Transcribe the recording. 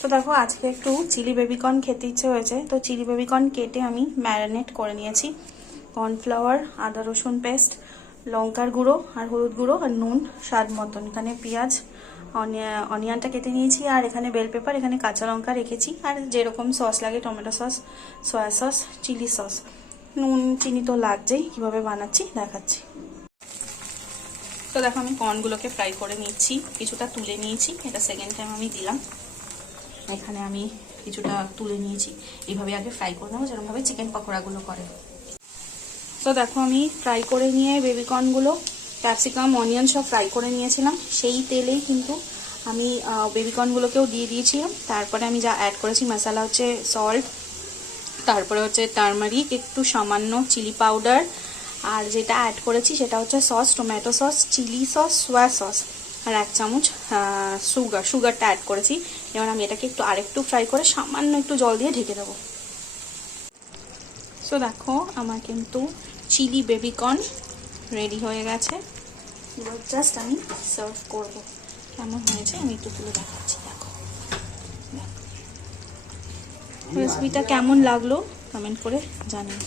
তো দেখো আজকে একটু চিলি বেবিকর্ন খেতে ইচ্ছে হয়েছে, তো চিলি বেবিকর্ন কেটে আমি ম্যারিনেট করে নিয়েছি। কর্নফ্লাওয়ার, আদা রসুন পেস্ট, লঙ্কার গুঁড়ো আর হলুদ গুঁড়ো আর নুন স্বাদ মতন। এখানে পেঁয়াজ, অনিয়নটা কেটে নিয়েছি, আর এখানে বেল পেপার, এখানে কাঁচা লঙ্কা রেখেছি, আর যেরকম সস লাগে tomato sauce, soya sauce, chilli sauce, নুন চিনি তো লাগছেই। কীভাবে বানাচ্ছি দেখাচ্ছি। তো দেখো আমি কর্নগুলোকে ফ্রাই করে নিচ্ছি, কিছুটা তুলে নিয়েছি, এটা সেকেন্ড টাইম আমি দিলাম। এখানে আমি কিছুটা তুলে নিয়েছি, এইভাবে আগে ফ্রাই করে নেবো যেরকমভাবে চিকেন পকোড়াগুলো করে। তো দেখো আমি ফ্রাই করে নিয়ে বেবিকর্নগুলো, ক্যাপসিকাম, অনিয়ন সব ফ্রাই করে নিয়েছিলাম। সেই তেলেই কিন্তু আমি বেবিকর্নগুলোকেও দিয়ে দিয়েছিলাম। তারপরে আমি যা অ্যাড করেছি মশলা হচ্ছে সল্ট, তারপরে হচ্ছে টারমারিক, একটু সামান্য চিলি পাউডার, আর যেটা অ্যাড করেছি সেটা হচ্ছে sauce, tomato sauce, chilli sauce, soya sauce, আর 1 চামচ সুগারটা অ্যাড করেছি। এবার আমি এটাকে আরেকটু ফ্রাই করে সামান্য একটু জল দিয়ে ঢেকে দেবো। সো দেখো আমার কিন্তু চিলি বেবিকর্ন রেডি হয়ে গেছে। এবার জাস্ট আমি সার্ভ করব। কেমন হয়েছে আমি একটু তুলে দেখাচ্ছি। দেখো রেসিপিটা কেমন লাগলো কমেন্ট করে জানান।